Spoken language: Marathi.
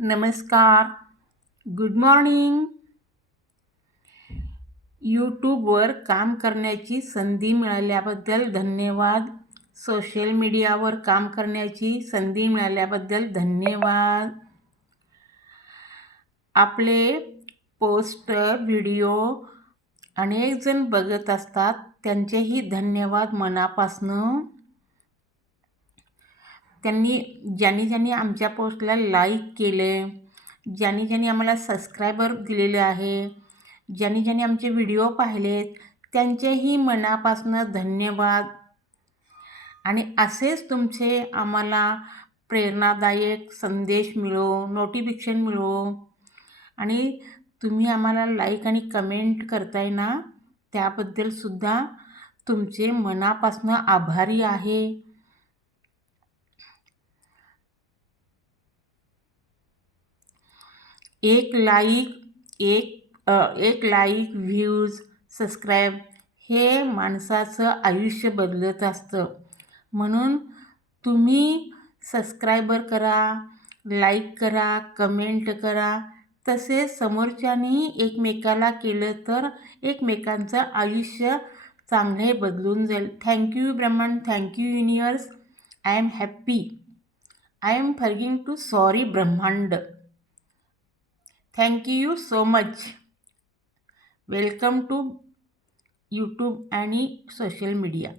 नमस्कार. Good morning. यूट्यूबवर काम करण्याची संधी मिळाल्याबद्दल धन्यवाद. सोशल मीडियावर काम करण्याची संधी मिळाल्याबद्दल धन्यवाद. आपले पोस्ट व्हिडिओ अनेक जण बघत असतात, त्यांचेही धन्यवाद मनापासनं. ज्यांनी आमच्या पोस्टला लाईक केले, ज्यांनी आम्हाला सबस्क्रायबर दिलेले आहे, ज्यांनी आमचे व्हिडिओ पाहिलेत, त्यांचेही मनापासनं धन्यवाद. आणि असेच तुमचे आम्हाला प्रेरणादायक संदेश मिळो, नोटिफिकेशन मिळो, आणि तुम्ही आम्हाला लाईक आणि कमेंट करताय ना, त्याबद्दलसुद्धा तुमचे मनापासनं आभारी आहे. एक लाईक, व्ह्यूज, सबस्क्राईब हे माणसाचं आयुष्य बदलत असतं. म्हणून तुम्ही सबस्क्रायबर करा, लाईक करा, कमेंट करा. तसेच समोरच्यानी एकमेकाला केलं तर एकमेकांचं आयुष्य चांगले बदलून जाईल. थँक्यू ब्रह्मांड, thank you universe. I am happy. I am forgiving to sorry ब्रह्मांड. Thank you so much. Welcome to YouTube and social media.